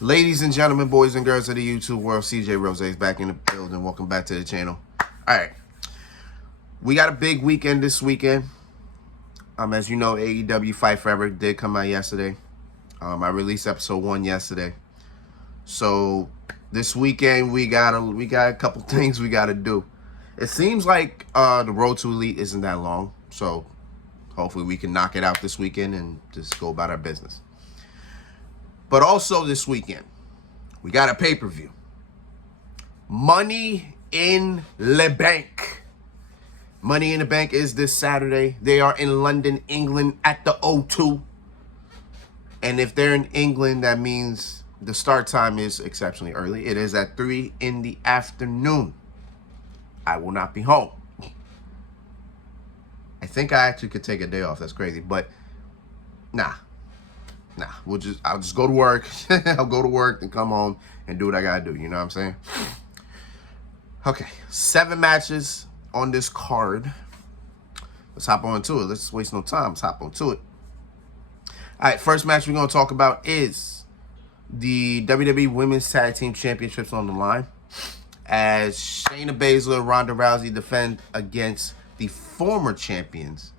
Ladies and gentlemen, boys and girls of the YouTube world, CJ Rose is back in the building. Welcome back to the channel. All right. We got a big weekend this weekend. As you know, AEW Fight Forever did come out yesterday. I released episode 1 yesterday. So this weekend we got a couple things we got to do. It seems like the Road to Elite isn't that long. So hopefully we can knock it out this weekend and just go about our business. But also this weekend, we got a pay-per-view. Money in the Bank. Money in the Bank is this Saturday. They are in London, England at the O2. And if they're in England, that means the start time is exceptionally early. It is at 3 in the afternoon. I will not be home. I think I actually could take a day off. That's crazy. But nah, I'll just go to work. I'll go to work and come home and do what I gotta do. You know what I'm saying? Okay, 7 matches on this card. Let's hop on to it. Let's waste no time. Let's hop on to it. All right, first match we're gonna talk about is the WWE Women's Tag Team Championships on the line, as Shayna Baszler and Ronda Rousey defend against the former champions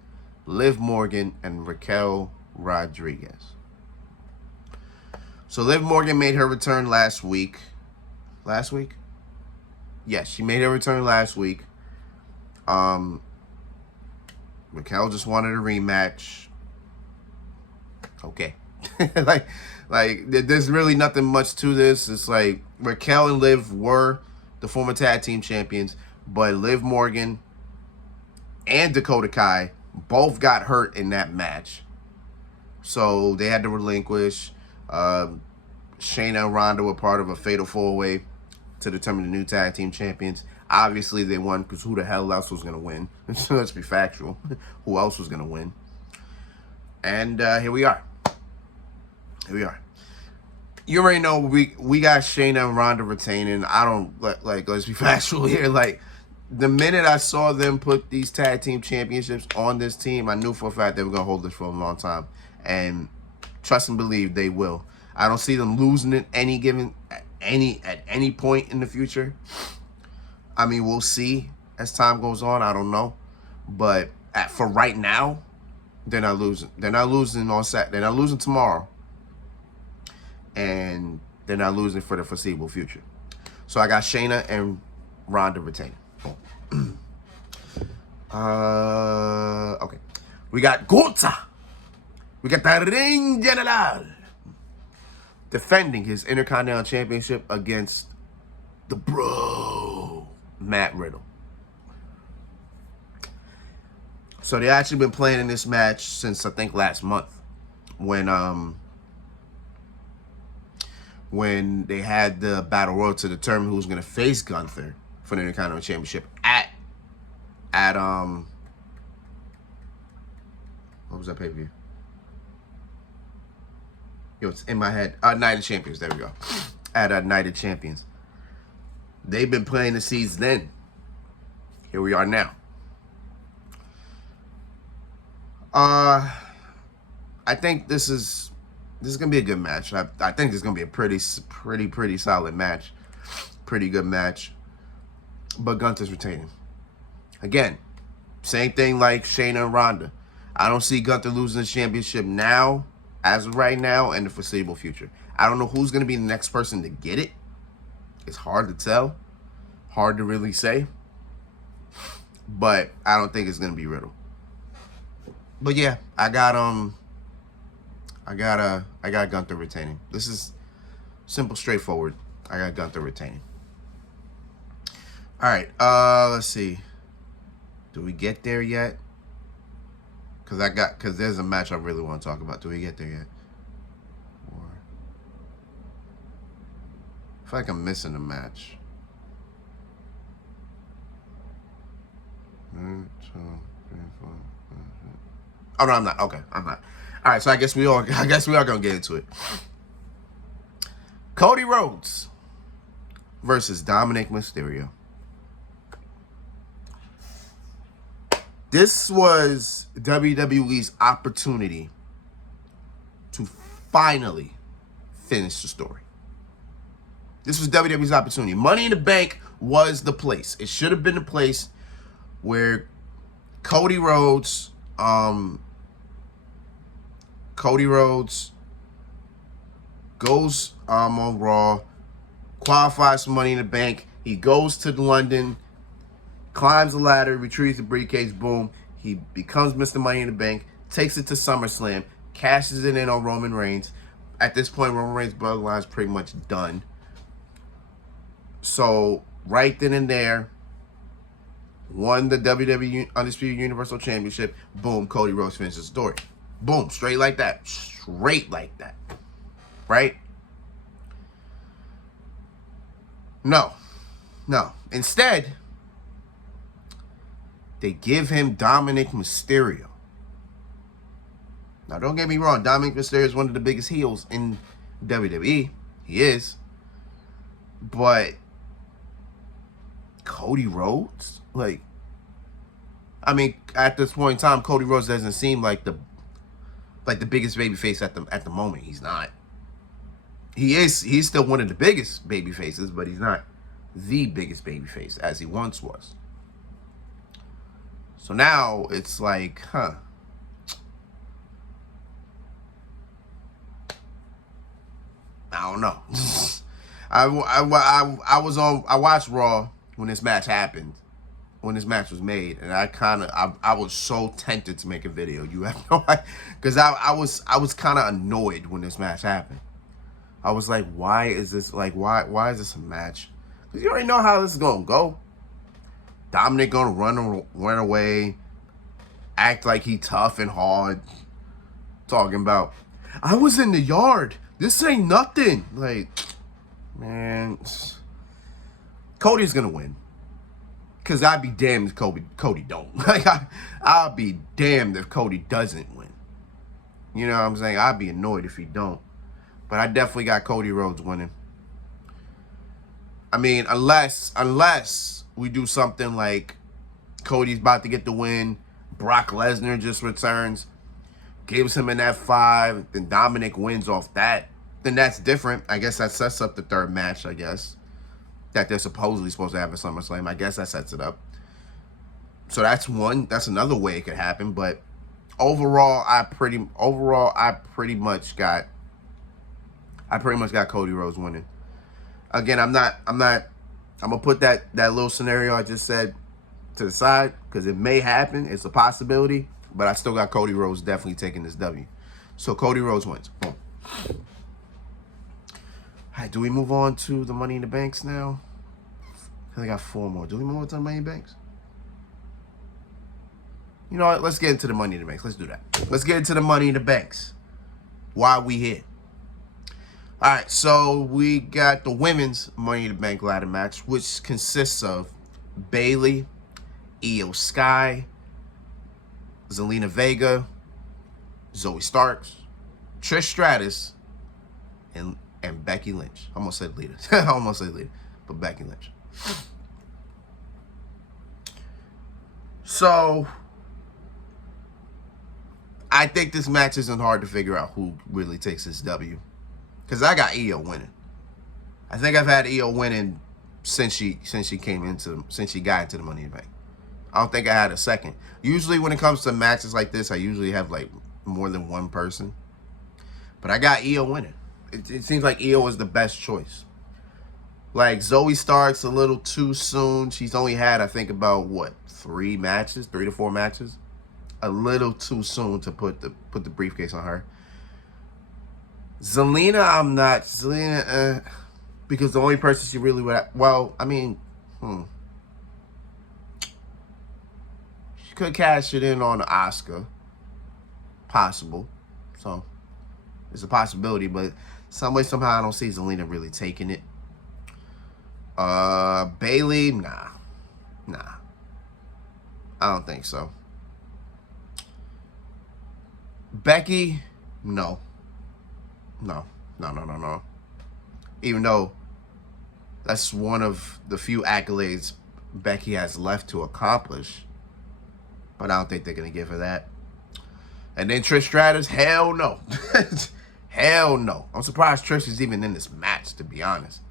Liv Morgan and Raquel Rodriguez. So Liv Morgan made her return last week. Last week? Yes, she made her return last week. Raquel just wanted a rematch. Okay. like there's really nothing much to this. It's like Raquel and Liv were the former tag team champions, but Liv Morgan and Dakota Kai both got hurt in that match. So they had to relinquish. Shayna and Ronda were part of a fatal 4-way to determine the new tag team champions. Obviously, they won because who the hell else was going to win? Let's be factual. Who else was going to win? And here we are. You already know we got Shayna and Ronda retaining. I don't, let's be factual here. Like, the minute I saw them put these tag team championships on this team, I knew for a fact they were going to hold this for a long time. And trust and believe they will. I don't see them losing it at any point in the future. I mean, we'll see as time goes on. I don't know. But for right now, they're not losing. They're not losing on Saturday. They're not losing tomorrow. And they're not losing for the foreseeable future. So I got Shayna and Ronda retaining. Okay. We got Gunther. We got the Ring General defending his Intercontinental Championship against the bro, Matt Riddle. So they actually been planning this match since I think last month, when they had the Battle Royal to determine who was going to face Gunther for the Intercontinental Championship at what was that pay-per-view? Yo, it's in my head. Night of Champions. There we go. At Night of Champions. They've been playing the seeds then. Here we are now. I think this is gonna be a good match. I think it's gonna be a pretty solid match. Pretty good match. But Gunther's retaining. Again, same thing like Shayna and Ronda. I don't see Gunther losing the championship now, as of right now, and the foreseeable future. I don't know who's going to be the next person to get it. It's hard to tell. Hard to really say. But I don't think it's going to be Riddle. But yeah, I got Gunther retaining. This is simple, straightforward. I got Gunther retaining. All right, let's see. Do we get there yet? Because there's a match I really want to talk about. Do we get there yet? Or I feel like I'm missing a match. Oh no, I'm not. Okay, I'm not. All right, so I guess we are gonna get into it. Cody Rhodes versus Dominic Mysterio. This was WWE's opportunity to finally finish the story. This was WWE's opportunity. Money in the Bank was the place. It should have been the place where Cody Rhodes goes on Raw, qualifies for Money in the Bank. He goes to London, climbs the ladder, retrieves the briefcase, boom. He becomes Mr. Money in the Bank, takes it to SummerSlam, cashes it in on Roman Reigns. At this point, Roman Reigns' bloodline is pretty much done. So, right then and there, won the WWE Undisputed Universal Championship. Boom, Cody Rhodes finishes the story. Boom, straight like that. Straight like that. Right? No. Instead, they give him Dominic Mysterio. Now, don't get me wrong. Dominic Mysterio is one of the biggest heels in WWE. He is. But Cody Rhodes? Like, I mean, at this point in time, Cody Rhodes doesn't seem like the biggest babyface at the moment. He's not. He's still one of the biggest baby faces, but he's not the biggest baby face as he once was. So now it's like, I don't know. I watched Raw when this match happened, when this match was made, and I was so tempted to make a video. You have no idea, because I was kind of annoyed when this match happened. I was like, why is this why is this a match? Because you already know how this is gonna go. Dominic gonna run away, act like he tough and hard, talking about, I was in the yard. This ain't nothing. Like, man, Cody's gonna win. Cause I'd be damned if Cody don't. Like, I'll be damned if Cody doesn't win. You know what I'm saying? I'd be annoyed if he don't. But I definitely got Cody Rhodes winning. I mean, unless we do something like Cody's about to get the win, Brock Lesnar just returns, gives him an F5, then Dominic wins off that, then that's different. I guess that sets up the third match, I guess, that they're supposedly supposed to have at SummerSlam. I guess that sets it up. So that's another way it could happen. But overall, I pretty much got Cody Rhodes winning. Again, I'm gonna put that little scenario I just said to the side, because it may happen. It's a possibility, but I still got Cody Rhodes definitely taking this W. So Cody Rhodes wins. Boom. All right, do we move on to the Money in the Banks now? I got 4 more. Do we move on to the Money in the Banks? You know what? Let's get into the Money in the Banks. Let's do that. Let's get into the Money in the Banks. Why we here? All right, so we got the women's Money in the Bank ladder match, which consists of Bayley, Io Sky, Zelina Vega, Zoe Starks, Trish Stratus, and Becky Lynch. I almost said Lita. But Becky Lynch. So I think this match isn't hard to figure out who really takes this W. Because I got Io winning. I think I've had Io winning since she got into the Money in the Bank. I don't think I had a second. Usually when it comes to matches like this, I usually have like more than one person. But I got Io winning. It seems like Io is the best choice. Like, Zoe Stark's a little too soon. She's only had, I think, about 3 to 4 matches. A little too soon to put the briefcase on her. Zelina, I'm not. Zelina, because the only person she really would have, she could cash it in on Asuka. Possible. So, it's a possibility, but some way, somehow, I don't see Zelina really taking it. Bayley, nah. I don't think so. Becky, no. Even though that's one of the few accolades Becky has left to accomplish, but I don't think they're going to give her that. And then Trish Stratus, hell no. Hell no. I'm surprised Trish is even in this match, to be honest.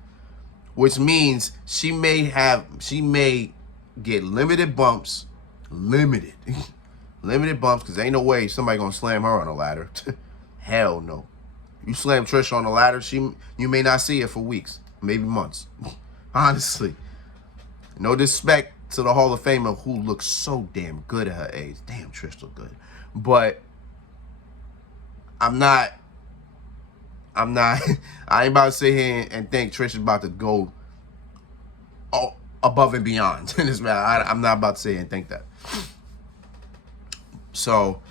which means she may get limited bumps, limited bumps, because ain't no way somebody gonna slam her on a ladder. Hell no. You slam Trish on the ladder, you may not see it for weeks, maybe months. Honestly. No disrespect to the Hall of Famer who looks so damn good at her age. Damn, Trish look good. But I ain't about to sit here and think Trish is about to go above and beyond in this matter. I'm not about to sit here and think that. So,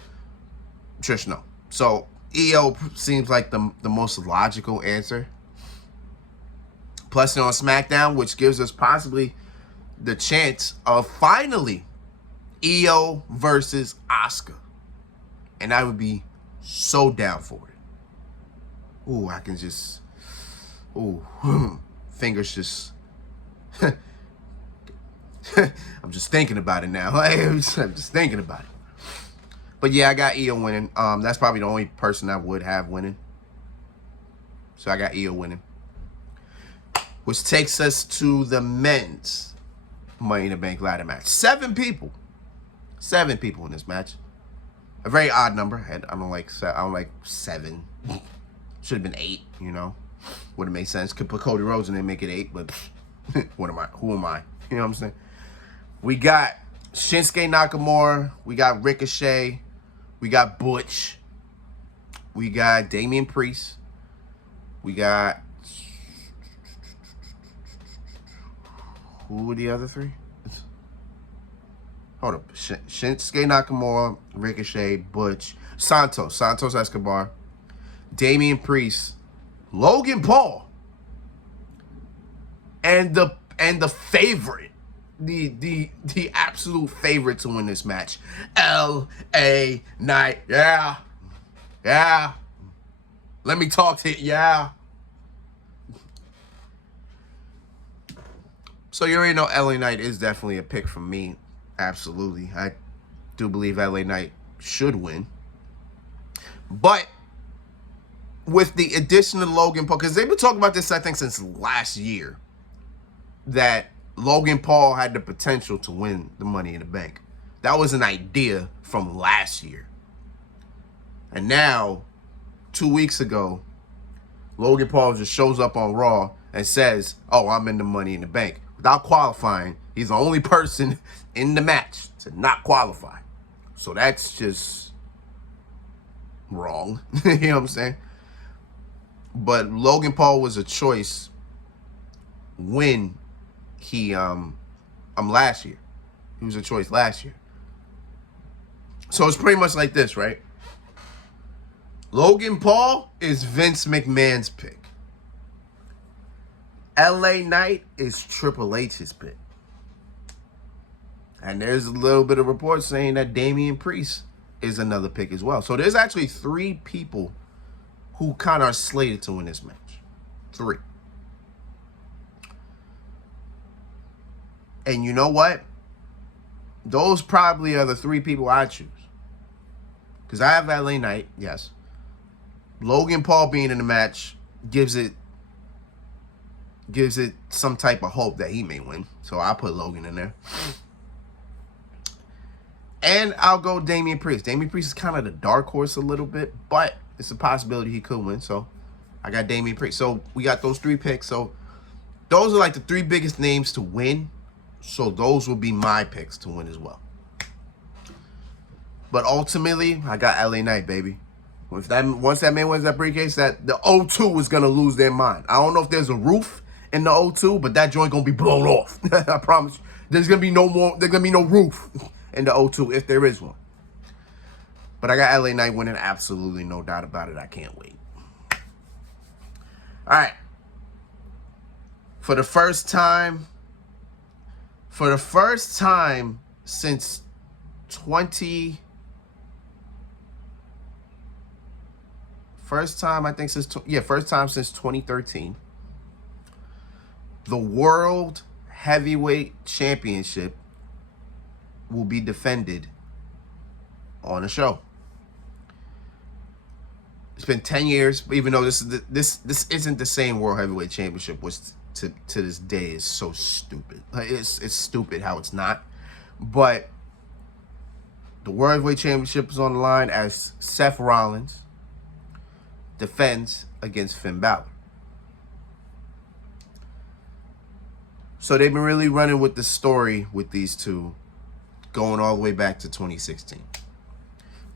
Trish, no. So, EO seems like the most logical answer. Plus, on SmackDown, which gives us possibly the chance of finally EO versus Asuka. And I would be so down for it. Ooh, I can just... Ooh, fingers just... I'm just thinking about it now. I'm just thinking about it. But yeah, I got EO winning. That's probably the only person I would have winning. So I got EO winning. Which takes us to the men's Money in the Bank ladder match. 7 people. 7 people in this match. A very odd number. I don't like 7. Should have been 8, you know. Would have made sense. Could put Cody Rhodes in there and make it 8, but what am I? Who am I? You know what I'm saying? We got Shinsuke Nakamura. We got Ricochet. We got Butch. We got Damian Priest. We got... Who were the other 3? Hold up. Shinsuke Nakamura, Ricochet, Butch, Santos Escobar, Damian Priest, Logan Paul, and the favorite, the absolute favorite to win this match, LA Knight. Yeah. Let me talk to you. Yeah. So you already know LA Knight is definitely a pick from me. Absolutely. I do believe LA Knight should win. But with the addition of Logan Paul, because they've been talking about this, I think, since last year, that Logan Paul had the potential to win the Money in the Bank. That was an idea from last year. And now, 2 weeks ago, Logan Paul just shows up on Raw and says, oh, I'm in the Money in the Bank. Without qualifying, he's the only person in the match to not qualify. So that's just wrong. You know what I'm saying? But Logan Paul was a choice when he last year. He was a choice last year. So it's pretty much like this, right? Logan Paul is Vince McMahon's pick. LA Knight is Triple H's pick. And there's a little bit of reports saying that Damian Priest is another pick as well. So there's actually 3 people who kind of are slated to win this match. 3. And you know what? Those probably are the 3 people I choose. Because I have LA Knight, yes. Logan Paul being in the match gives it some type of hope that he may win. So I'll put Logan in there. And I'll go Damian Priest. Damian Priest is kind of the dark horse a little bit, but it's a possibility he could win. So I got Damian Priest. So we got those 3 picks. So those are like the 3 biggest names to win. So those will be my picks to win as well. But ultimately, I got LA Knight, baby. Once that man wins that briefcase, that the O2 is gonna lose their mind. I don't know if there's a roof in the O2, but that joint gonna be blown off. I promise you. There's gonna be no roof in the O2 if there is one. But I got LA Knight winning, absolutely no doubt about it. I can't wait. All right. For the first time since 2013, the World Heavyweight Championship will be defended on a show. It's been 10 years, even though this isn't the same World Heavyweight Championship, which to this day is so stupid. Like, it's stupid how it's not. But the World Heavyweight Championship is on the line as Seth Rollins defends against Finn Balor. So they've been really running with the story with these two going all the way back to 2016.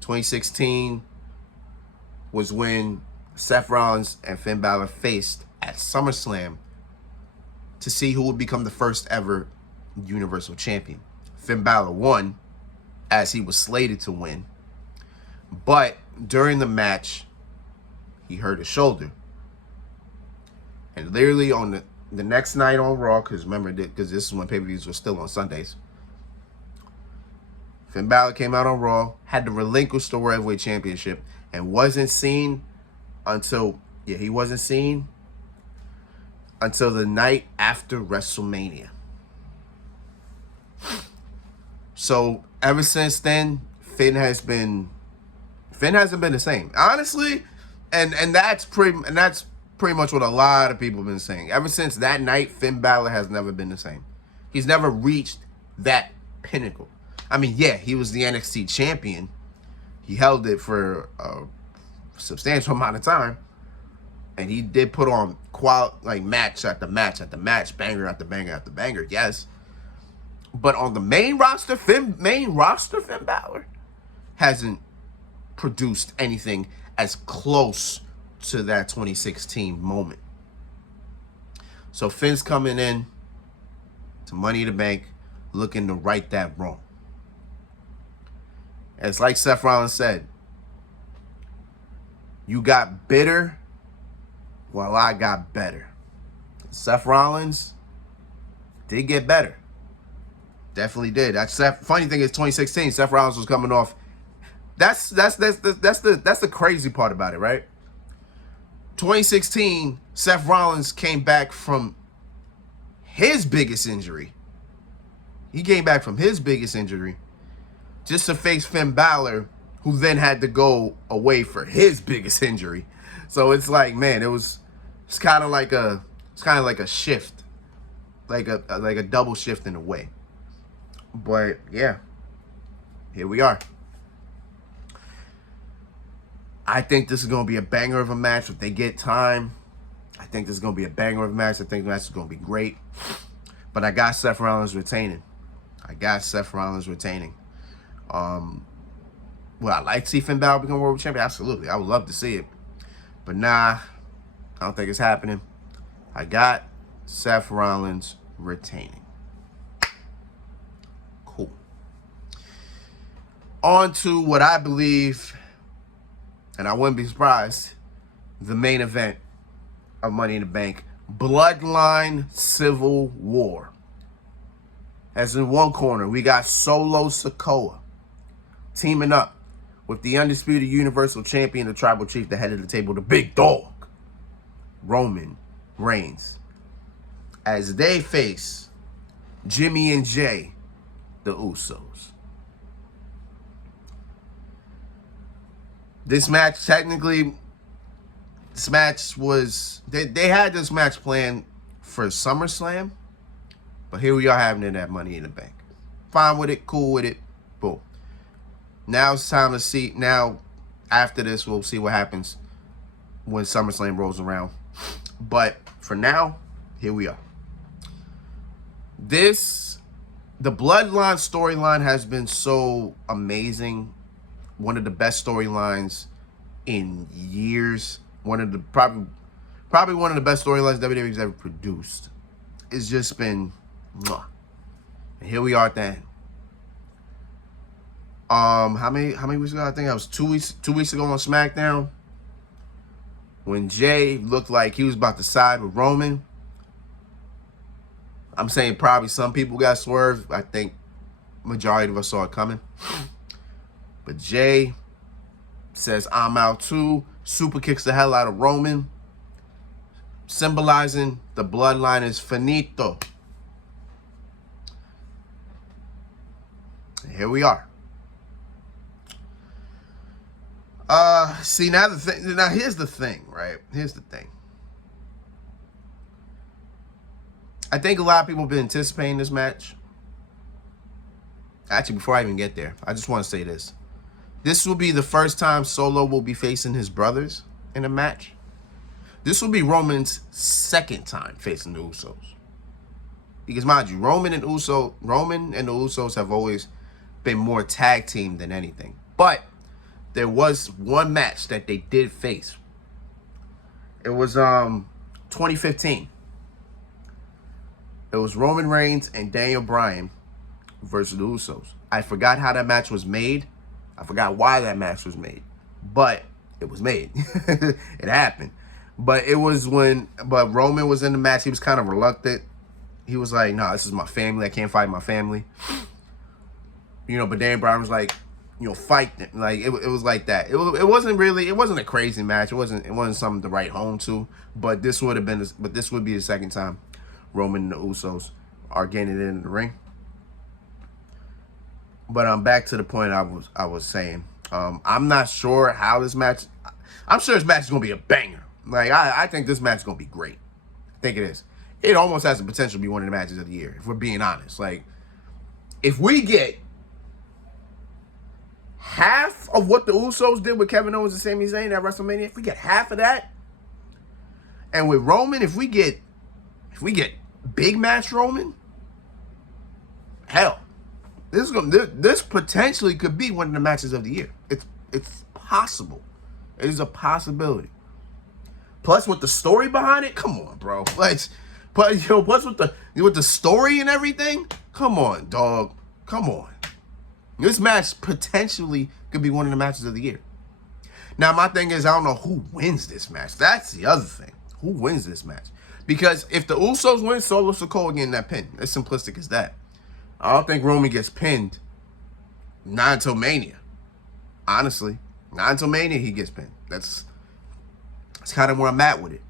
2016 was when Seth Rollins and Finn Balor faced at SummerSlam to see who would become the first ever Universal Champion. Finn Balor won, as he was slated to win. But during the match, he hurt his shoulder. And literally on the next night on Raw, because remember, because this is when pay-per-views were still on Sundays, Finn Balor came out on Raw, had to relinquish the World Heavyweight Championship, and wasn't seen until, he wasn't seen until the night after WrestleMania. So ever since then, Finn hasn't been the same, honestly, and that's pretty much what a lot of people have been saying. Ever since that night, Finn Balor has never been the same. He's never reached that pinnacle. I mean, yeah, he was the NXT champion. He held it for a substantial amount of time, and he did put on match after match after match, banger after banger after banger. Yes. But on the main roster, Finn Balor hasn't produced anything as close to that 2016 moment. So Finn's coming in to Money in the Bank looking to right that wrong. And it's like Seth Rollins said, you got bitter while I got better. Seth Rollins did get better. Definitely did. Funny thing is, 2016, Seth Rollins was coming off. That's the crazy part about it, right? 2016, Seth Rollins came back from his biggest injury. He came back from his biggest injury just to face Finn Balor, who then had to go away for his biggest injury. So it's like, man, it's kind of like a shift, like a double shift in a way. But yeah, here we are. I think this is going to be a banger of a match if they get time. I think this is going to be a banger of a match. I think the match is going to be great. But I got Seth Rollins retaining. Would I like to see Finn Balor become world champion? Absolutely. I would love to see it. But nah, I don't think it's happening. I got Seth Rollins retaining. Cool. On to what I believe, and I wouldn't be surprised, the main event of Money in the Bank. Bloodline Civil War. As in one corner, we got Solo Sikoa teaming up with the undisputed Universal Champion, the Tribal Chief, the head of the table, the big dog, Roman Reigns, as they face Jimmy and Jay, the Usos. This match, was, they had this match planned for SummerSlam, but here we are having it at Money in the Bank. Fine with it, cool with it, boom. Now it's time to see, now after this, we'll see what happens when SummerSlam rolls around. But for now, here we are. The Bloodline storyline has been so amazing. One of the best storylines in years. Probably one of the best storylines WWE's ever produced. It's just been mwah. And here we are at the end. How many weeks ago? I think that was 2 weeks ago on SmackDown, when Jay looked like he was about to side with Roman. I'm saying probably some people got swerved. I think majority of us saw it coming. But Jay says, I'm out too. Super kicks the hell out of Roman, symbolizing the bloodline is finito. And here we are. See, now here's the thing, right? Here's the thing. I think a lot of people have been anticipating this match. Actually, before I even get there, I just want to say this. This will be the first time Solo will be facing his brothers in a match. This will be Roman's second time facing the Usos. Because mind you, Roman and the Usos have always been more tag team than anything. But there was one match that they did face. It was 2015. It was Roman Reigns and Daniel Bryan versus the Usos. I forgot how that match was made. I forgot why that match was made. But it was made. It happened. But Roman was in the match. He was kind of reluctant. He was like, no, this is my family. I can't fight my family. But Daniel Bryan was like, fight them. Like, it was like that. It wasn't a crazy match. It wasn't something to write home to. But this would be the second time Roman and the Usos are getting it in the ring. But back to the point I was saying. I'm not sure how this match. I'm sure this match is gonna be a banger. Like I think this match is gonna be great. I think it is. It almost has the potential to be one of the matches of the year, if we're being honest. Like, if we get half of what the Usos did with Kevin Owens and Sami Zayn at WrestleMania, if we get half of that, and with Roman, if we get big match Roman, hell, this potentially could be one of the matches of the year. It's possible. It is a possibility. Plus, with the story behind it, come on, bro. Plus with the story and everything, come on, dog. Come on. This match potentially could be one of the matches of the year. Now, my thing is, I don't know who wins this match. That's the other thing. Who wins this match? Because if the Usos win, Solo Sikoa getting that pin. As simplistic as that. I don't think Roman gets pinned. Not until Mania. Honestly. Not until Mania he gets pinned. That's kind of where I'm at with it.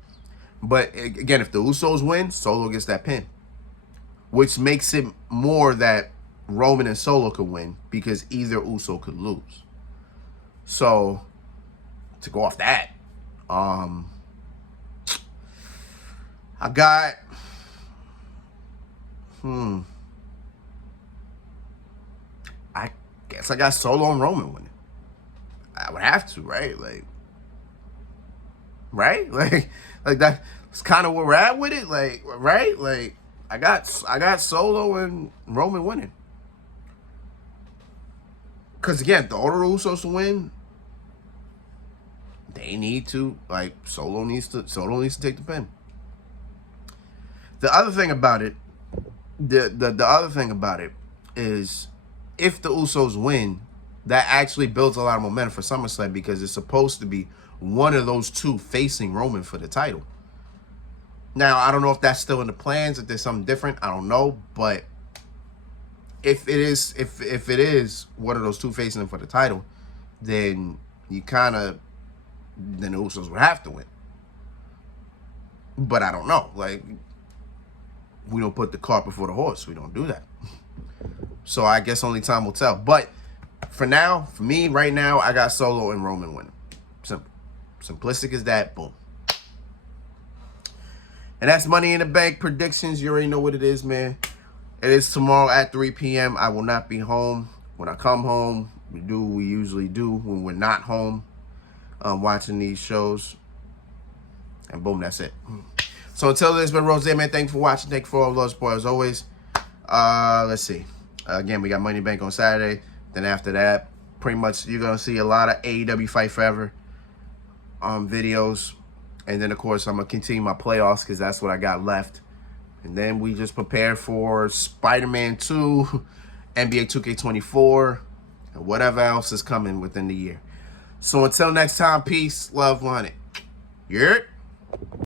But again, if the Usos win, Solo gets that pin. Which makes it more that Roman and Solo could win because either Uso could lose. So, to go off that, I got, I guess I got Solo and Roman winning. I would have to, right? Right? Like that's kind of where we're at with it. Like, right? Like, I got Solo and Roman winning. Because again, the order of Usos to win, they need to, like, Solo needs to take the pin. The other thing about it, the other thing about it is, if the Usos win, that actually builds a lot of momentum for SummerSlam because it's supposed to be one of those two facing Roman for the title. Now, I don't know if that's still in the plans, if there's something different, I don't know, but if it is one of those two facing him for the title, then the Usos would have to win. But I don't know. Like, we don't put the cart before the horse. We don't do that. So I guess only time will tell. But for now, for me, right now, I got Solo and Roman winning. Simple. Simplistic as that. Boom. And that's Money in the Bank predictions. You already know what it is, man. It is tomorrow at 3 p.m. I will not be home. When I come home, we do what we usually do when we're not home, watching these shows. And boom, that's it. So until then, it's been Rose, man. Thank you for watching. Thank you for all the love, support as always. Let's see. Again, we got Money Bank on Saturday. Then after that, pretty much you're going to see a lot of AEW Fight Forever videos. And then, of course, I'm going to continue my playoffs because that's what I got left. And then we just prepare for Spider-Man 2, NBA 2K24, and whatever else is coming within the year. So until next time, peace, love, 100. Yeah.